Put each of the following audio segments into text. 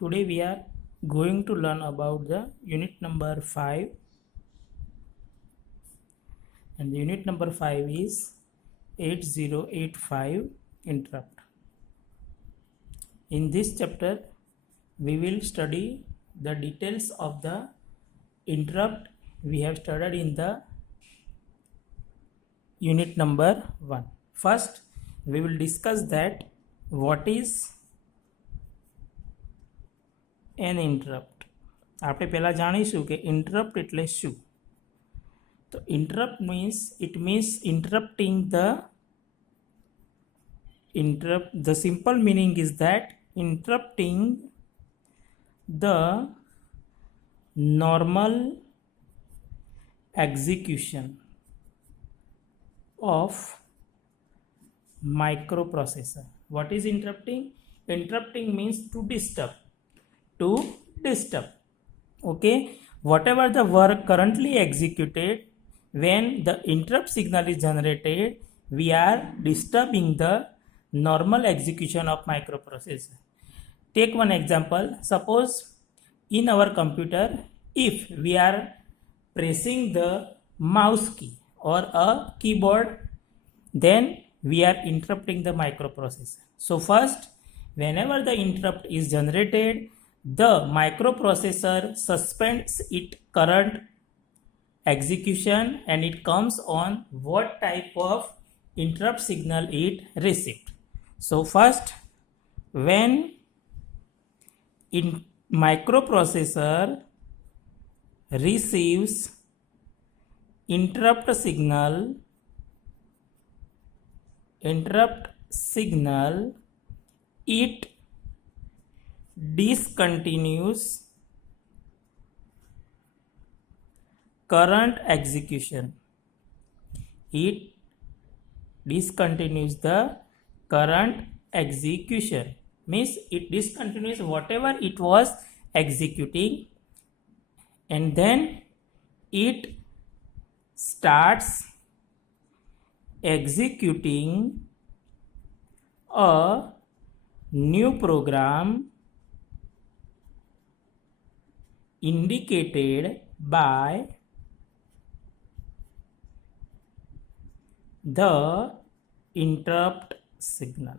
Today we are going to learn about the unit number 5, and the unit number 5 is 8085 interrupt. In this chapter we will study the details of the interrupt we have studied in the unit number 1. First we will discuss that what is an interrupt. આપણે પહેલાં જાણીશું કે interrupt એટલે શું. તો interrupt means interrupting the simple meaning is that interrupting the normal execution of microprocessor. What is interrupting? Interrupting means to disturb. Okay, whatever the work currently executed, when the interrupt signal is generated, we are disturbing the normal execution of microprocessor. Take one example. Suppose in our computer, if we are pressing the mouse key or a keyboard, then we are interrupting the microprocessor. So first, whenever the interrupt is generated, the microprocessor suspends its current execution and it comes on what type of interrupt signal it received. So first, when in microprocessor receives interrupt signal, it discontinues current execution. It discontinues the current execution. Means it discontinues whatever it was executing, and then it starts executing a new program indicated by the interrupt signal.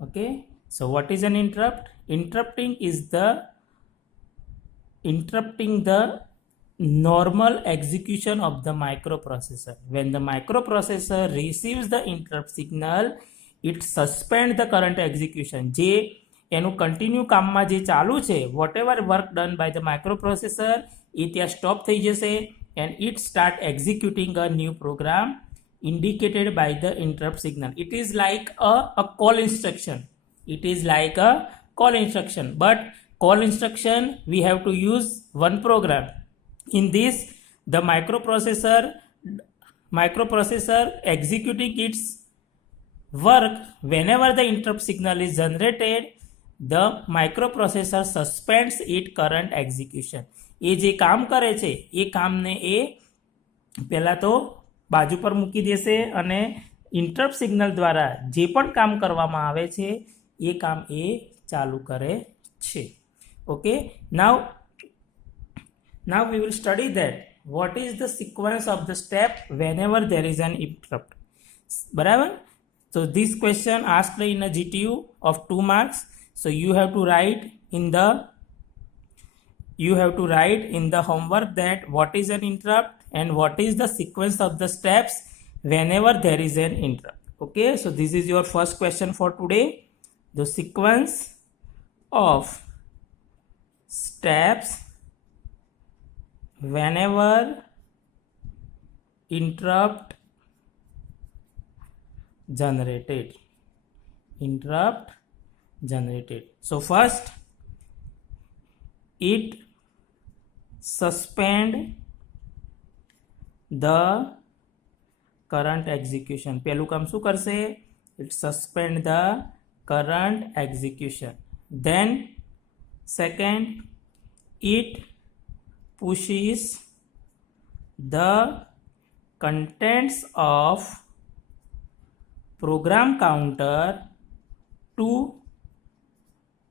Okay, so what is an interrupt? Interrupting the normal execution of the microprocessor. When the microprocessor receives the interrupt signal, it suspend the current execution. જે એનું continue કામમાં જે ચાલુ છે, whatever work done by the microprocessor, એ ત્યાં stop થઈ જશે and it start executing a new program indicated by the interrupt signal. It is like a call instruction. It is like a call instruction, but call instruction we have to use one program. In this, the microprocessor executing its work, whenever the interrupt signal is generated, the microprocessor suspends its current execution. એ જે કામ કરે છે એ કામને એ પહેલાં તો બાજુ પર મૂકી દેશે અને ઇન્ટરપ્ટ સિગ્નલ દ્વારા જે પણ કામ કરવામાં આવે છે એ કામ એ ચાલુ કરે છે. Okay, now we will study that what is the sequence of the step whenever there is an interrupt. બરાબર? So this question asked in a GTU of 2 marks. So you have to write in the homework that what is an interrupt and what is the sequence of the steps whenever there is an interrupt. Okay, so this is your first question for today. The sequence of steps whenever interrupt generated. So first, it suspend the current execution. પહેલું કામ શું કરશે? It suspend the current execution. Then second, it pushes the contents of program counter to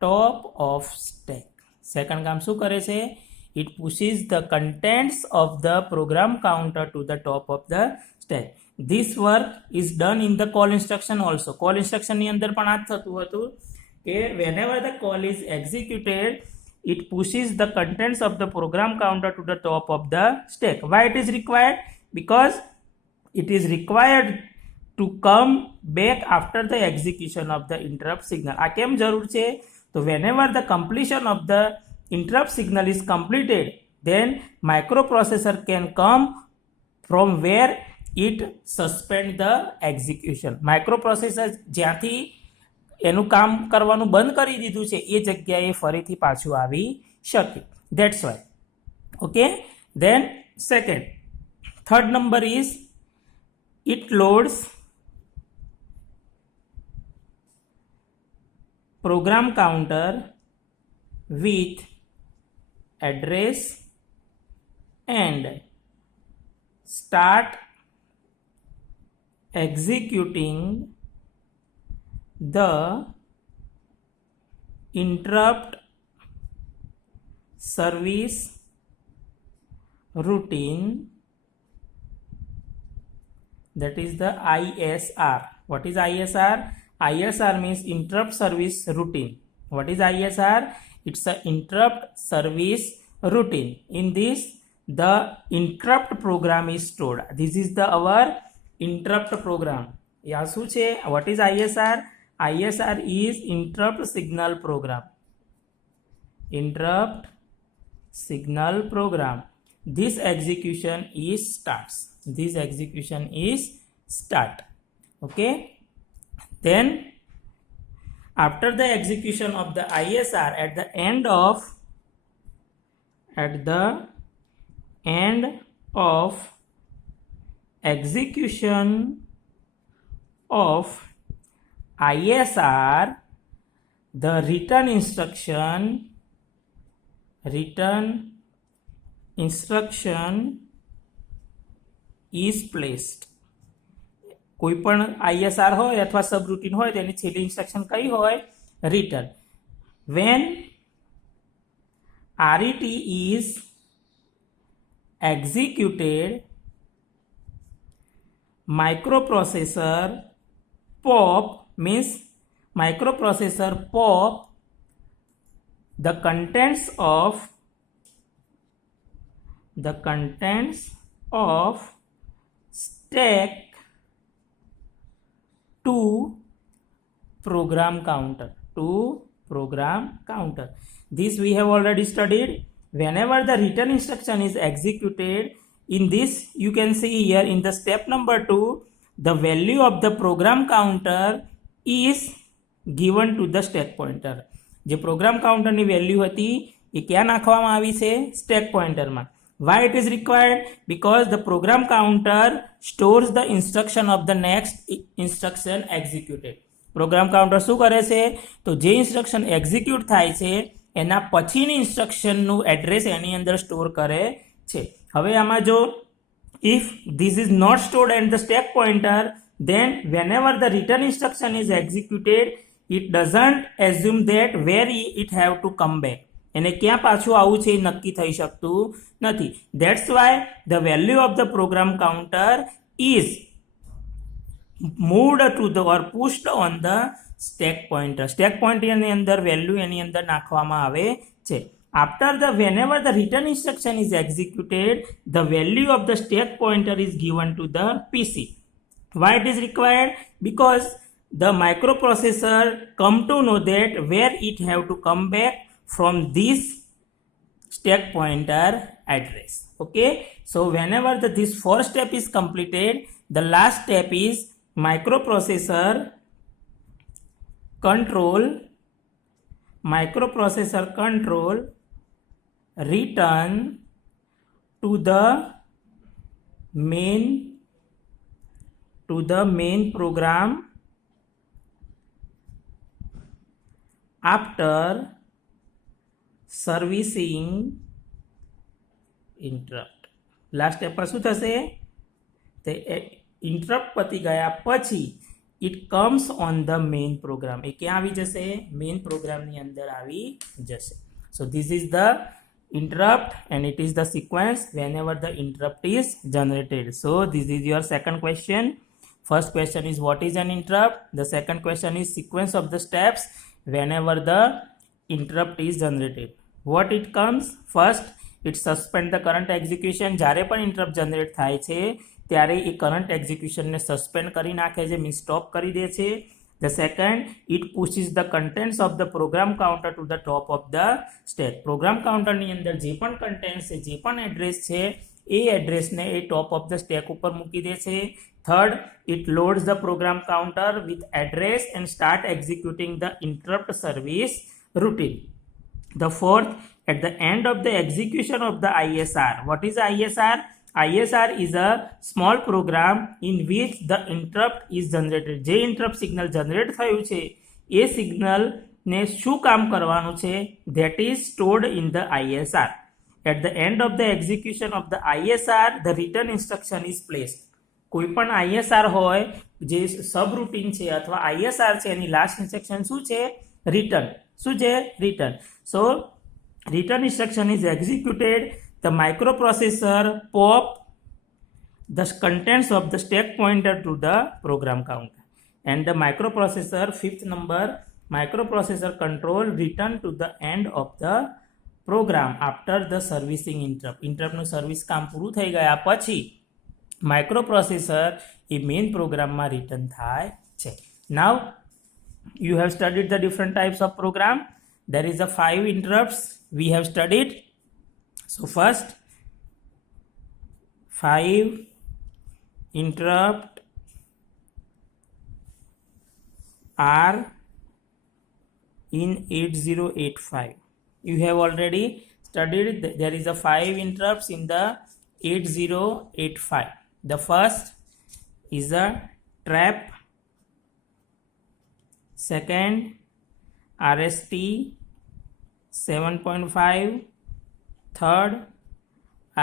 top of stack. Second કામ શું કરે છે? It pushes the contents of the program counter to the top of the stack. This work is done in the call instruction also. Call instruction ની અંદર પણ આ જ થતું હતું કે whenever the call is executed, it pushes the contents of the program counter to the top of the stack. Why it is required? Because it is required to come back after the execution of the interrupt signal. આ કેમ જરૂર છે? તો whenever the completion of the interrupt signal is completed, then microprocessor can come from where it suspend the execution. Microprocessor જ્યાંથી એનું કામ કરવાનું બંધ કરી દીધું છે એ જગ્યાએ ફરીથી પાછું આવી શકે. That's why. Okay. Then second, third number is it loads program counter with address and start executing the interrupt service routine, that is the ISR. What is ISR? ISR means interrupt service routine. What is ISR? It's an interrupt service routine. In this, the interrupt program is stored. This is the our interrupt program. Yeah, શું છે? What is ISR? ISR is interrupt signal program. Interrupt signal program. This execution is starts. This execution is start. Okay. Then after the execution of the ISR, at the end of execution of ISR, the return instruction is placed. કોઈ પણ ISR હોય અથવા સબ routine હોય તેની છેલ્લી instruction કઈ હોય? Return. When RET is executed, microprocessor pop means microprocessor pop the contents of stack to program counter. This we have already studied. Whenever the return instruction is executed, in this you can see here in the step number 2, the value of the program counter is given to the stack pointer. જે program counter ની value હતી એ ક્યાં નાખવામાં આવી છે? stack pointer માં. Why it is required? Because the program counter stores the instruction of the next instruction executed. Program counter શું કરે છે? તો જે instruction execute થાય છે એના પછીની instructionનું address એની અંદર store કરે છે. હવે આમાં જો if this is not stored at the stack pointer, then whenever the return instruction is executed, it doesn't assume that where it have to come back. એને ક્યાં પાછું આવવું છે એ નક્કી થઈ શકતું નથી. That's why the value of the program counter is moved to the or pushed on the stack pointer. Stack pointer ની અંદર value એની અંદર નાખવામાં આવે છે. After the whenever the return instruction is executed, the value of the stack pointer is given to the PC. Why it is required? Because the microprocessor come to know that where it have to come back from this stack pointer address. Okay. So whenever this first step is completed, the last step is microprocessor control return to the main program after servicing interrupt. Last step પર શું થશે? તે interrupt પતી ગયા પછી it comes on the main program. એ ક્યાં આવી જશે? મેઇન પ્રોગ્રામની અંદર આવી જશે. So this is the interrupt and it is the sequence whenever the interrupt is generated. So this is your second question. First question is what is an interrupt? The second question is sequence of the steps whenever the interrupt is generated. What it comes? First, it suspend the current execution. જ્યારે પણ interrupt generate થાય છે ત્યારે એ current execution ને suspend કરી નાખે છે, means stop કરી દે છે. The second, it pushes the contents of the program counter to the top of the stack. program counter ની અંદર જે પણ contents છે, જે પણ address છે, એ address ને એ top of the stack ઉપર મૂકી દે છે. Third, it loads the program counter with address and start executing the interrupt service routine. The fourth, at the end of the execution of the ISR. What is ISR? ISR is a small program in which the interrupt is generated. જે interrupt signal generate થયું છે એ signal ને શું કામ કરવાનું છે? That is stored in the ISR. At the end of the execution of the ISR, the return instruction is placed. કોઈ પણ ISR હોય, જે સબ રૂટીન છે અથવા ISR છે, એની લાસ્ટ ઇન્સ્ટ્રક્શન શું છે? રિટર્ન. શું છે? Return. So return instruction is executed. The microprocessor pop the contents of the stack pointer to the program counter, and the microprocessor, fifth number, microprocessor control return to the end of the program after the servicing interrupt. Interrupt નું service કામ પૂરું થઈ ગયા પછી microprocessor એ main program માં return થાય છે. Now you have studied the different types of program. There is a 5 interrupts we have studied. So first, 5 interrupt are in 8085. You have already studied there is a 5 interrupts in the 8085. The first is a trap, second RST 7.5, third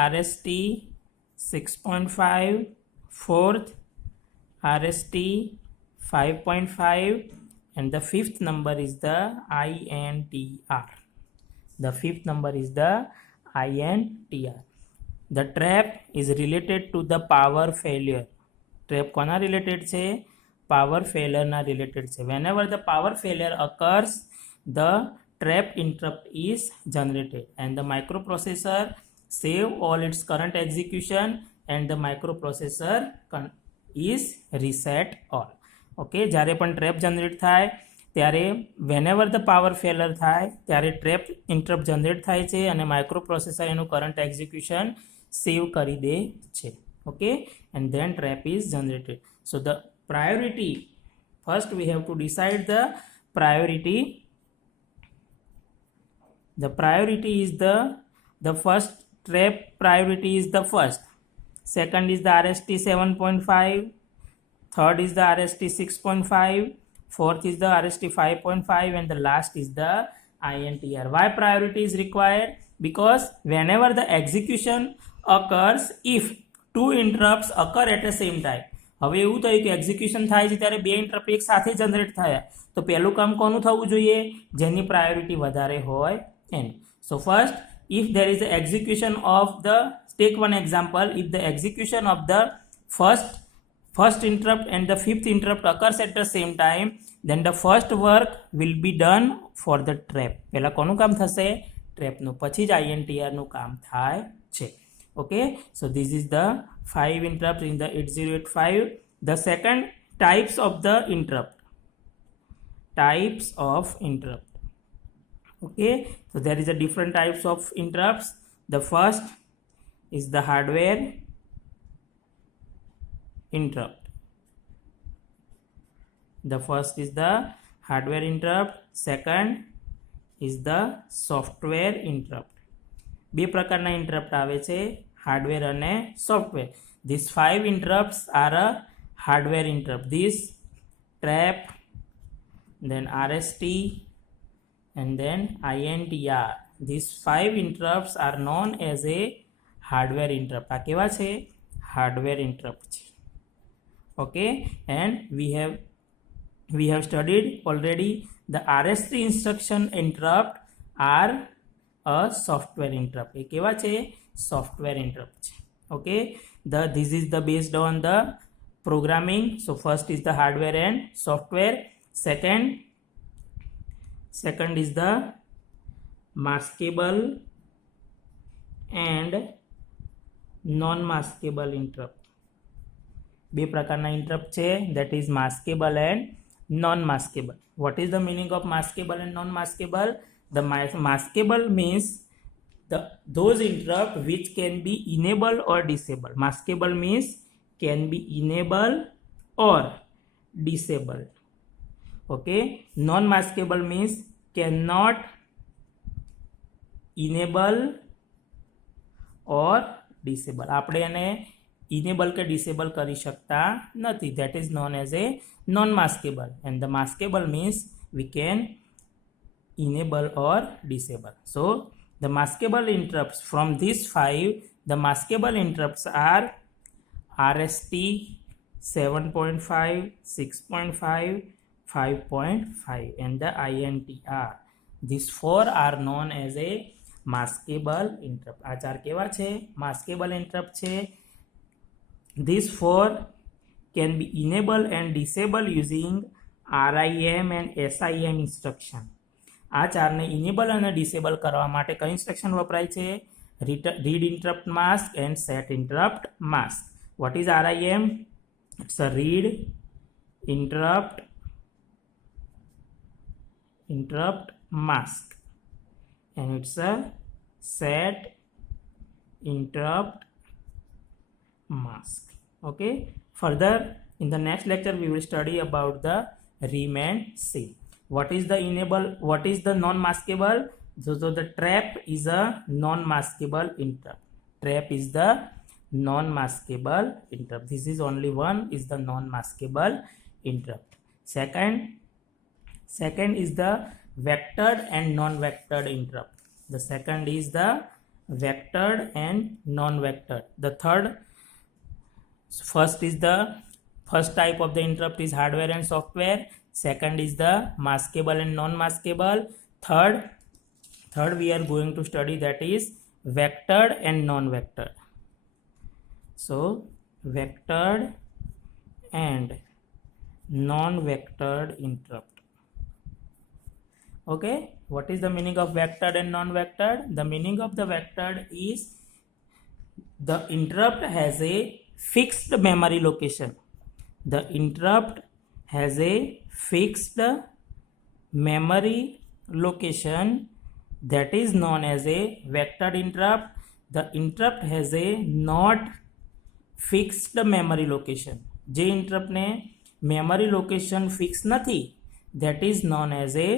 RST 6.5, fourth RST 5.5, and the fifth number is the INTR. The fifth number is the INTR. The trap is related to the power failure. Trap કોના related છે? Power failure ના related છે. Whenever the power failure occurs, the trap interrupt is generated and the microprocessor save all its current execution and the microprocessor is reset all. Okay, જ્યારે પણ trap generate થાય ત્યારે whenever the power failure થાય ત્યારે trap interrupt generate થાય છે અને microprocessor એનું current execution save કરી દે છે. Okay, and then trap is generated. So the priority, first we have to decide the priority. The priority is the first trap priority is the first, second is the RST 7.5, third is the RST 6.5, fourth is the RST 5.5, and the last is the INTR. Why priority is required? Because whenever the execution occurs, if 2 interrupts occur at the same time. હવે એવું થયું કે execution થાય છે ત્યારે 2 interrupt એક સાથે generate થયા, તો પહેલું કામ કોનું થવું જોઈએ? જેની પ્રાયોરિટી વધારે હોય એનું. So first, if there is an execution of the, take one example, if the execution of the first interrupt and the fifth interrupt occurs at the same time, then the first work will be done for the trap. પહેલા કોનું કામ થશે? ટ્રેપનું. પછી જ INTR નું કામ થાય છે. Okay, so this is the 5 interrupts in the 8085. The second, types of the interrupt. Types of interrupt. Okay, so there is a different types of interrupts. The first is the hardware interrupt. The first is the hardware interrupt. Second is the software interrupt. બે પ્રકારના interrupt આવે છે, hardware અને software. These 5 interrupts are a hardware interrupt. This trap, then RST, and then INTR. These 5 interrupts are known as a hardware interrupt. આ કેવા છે? Hardware interrupt છે. Okay, and we have we have studied already the RST instruction interrupt are a software interrupt. એ કેવા છે? Software interrupt છે. Okay, this is the based on the programming. So first is the hardware and software. Second is the maskable and non-maskable interrupt. બે પ્રકારના interrupt છે, that is maskable and non-maskable. What is the meaning of maskable and non-maskable? The maskable means those interrupt which can be enabled or disabled. Maskable means can be enabled or disabled. Okay, non-maskable means cannot enable or disable. આપણે એને enable કે disable કરી શકતા નથી. That is known as a non-maskable. And the maskable means we can enable or disable. So the maskable interrupts, from these 5, the maskable interrupts are RST 7.5, 6.5, 5.5 and the INTR. These 4 are known as a maskable interrupt. આ 4 કેવા છે? Maskable interrupt છે. These 4 can be enabled and disabled using RIM and SIM instruction. આ 4 ને enable અને disable કરવા માટે કઈ instruction વપરાય છે? Read interrupt mask and set interrupt mask. What is RIM? It's a read interrupt mask, and it's a set interrupt mask. Okay, further in the next lecture we will study about the RIM and SIM. What is the enable? What is the non-maskable? So the trap is a non-maskable interrupt. Trap is the non-maskable interrupt. This is only one is the non-maskable interrupt. Second is the vectored and non-vectored interrupt. The second is the vectored and non-vectored. The first type of the interrupt is hardware and software. Second is the maskable and non-maskable. Third we are going to study, that is vectored and non-vectored. So vectored and non-vectored interrupt. Okay, what is the meaning of vectored and non-vectored? The meaning of the vectored is the interrupt has a fixed memory location. The interrupt has a fixed memory location, that is known as a vectored interrupt. The interrupt has a not fixed memory location. જે interrupt ને memory location fix નથી, that is known as a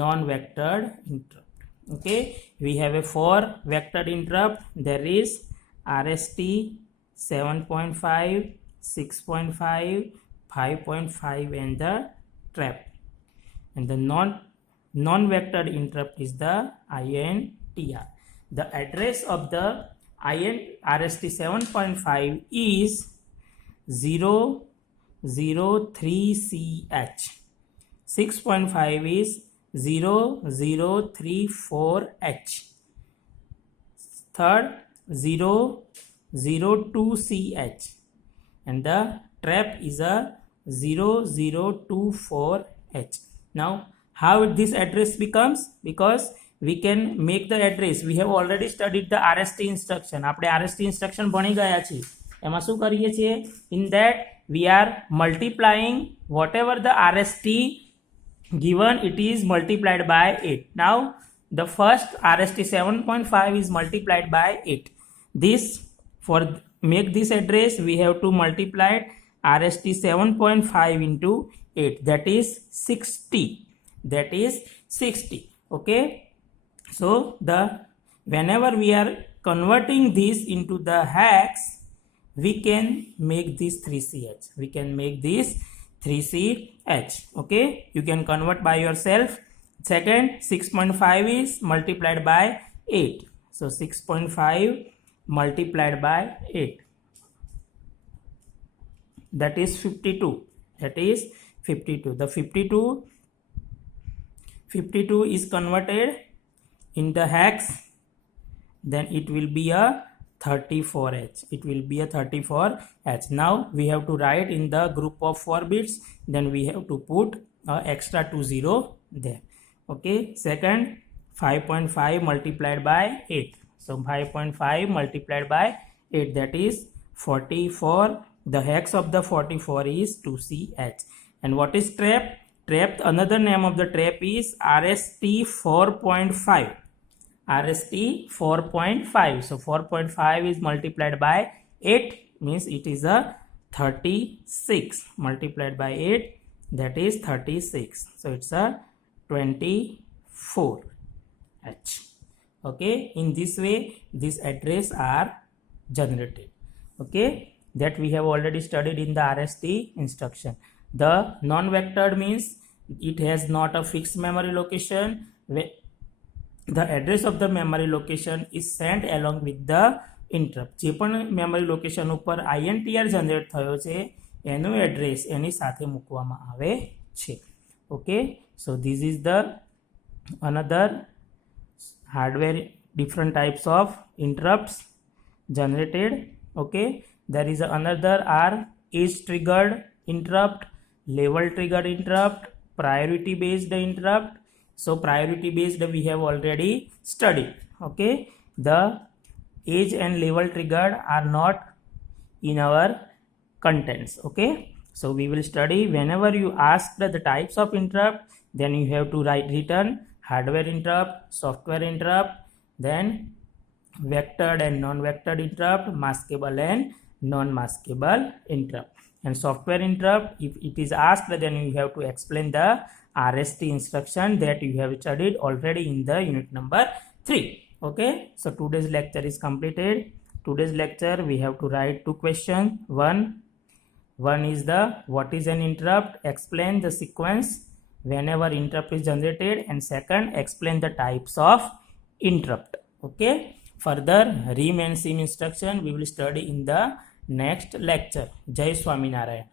non-vectored interrupt. Okay, we have a 4 vectored interrupt. There is RST 7.5, 6.5, 5.5 and the trap. And the non-vectored interrupt is the INTR. The address of the RST 7.5 is 003CH. 6.5 is 0034H. Third 002CH. And the trap is a 0024H. Now how this address becomes? Because we can make the address. We have already studied the RST instruction. આપણે RST instruction ભણી ગયા છીએ. એમાં શું કરીએ છીએ? In that we are multiplying whatever the RST given, it is multiplied by 8. Now the first RST 7.5 is multiplied by 8. This, for make this address we have to multiply RST 7.5 into 8, that is 60. That is 60. Okay, so whenever we are converting this into the hex, we can make this 3CH. We can make this 3CH. Okay, you can convert by yourself. Second, 6.5 is multiplied by 8. So 6.5 multiplied by 8, that is 52. That is 52. The 52 is converted into hex, then it will be a 34H. It will be a 34H. Now we have to write in the group of 4 bits, then we have to put a extra 20 there. Okay, second 5.5 multiplied by 8. So 5.5 multiplied by 8, that is 44. The hex of the 44 is 2CH. And what is trap? Trap, another name of the trap is RST 4.5. RST 4.5. So 4.5 is multiplied by 8, means it is a 36. Multiplied by 8, that is 36. So it's a 24H. Okay, in this way this address are generated. Okay, that we have already studied in the RST instruction. The non-vectored means it has not a fixed memory location. The address of the memory location is sent along with the interrupt. જે પણ memory location ઉપર INTR generate થયો છે એનું address એની સાથે મૂકવામાં આવે છે. Okay, so this is the another hardware, different types of interrupts generated. Okay, there is another are edge triggered interrupt, level triggered interrupt, priority based interrupt. So priority based we have already studied. Okay, the edge and level triggered are not in our contents. Okay, so we will study whenever you ask the types of interrupt, then you have to write written hardware interrupt, software interrupt, then vectored and non-vectored interrupt, maskable and non-maskable interrupt. And software interrupt, if it is asked, then you have to explain the RST instruction that you have studied already in the unit number 3. Okay, so today's lecture is completed. Today's lecture we have to write 2 questions. One is the what is an interrupt, explain the sequence whenever interrupt is generated, and second explain the types of interrupt. Okay, further RIM and SIM instruction we will study in the next lecture. Jai Swaminarayan.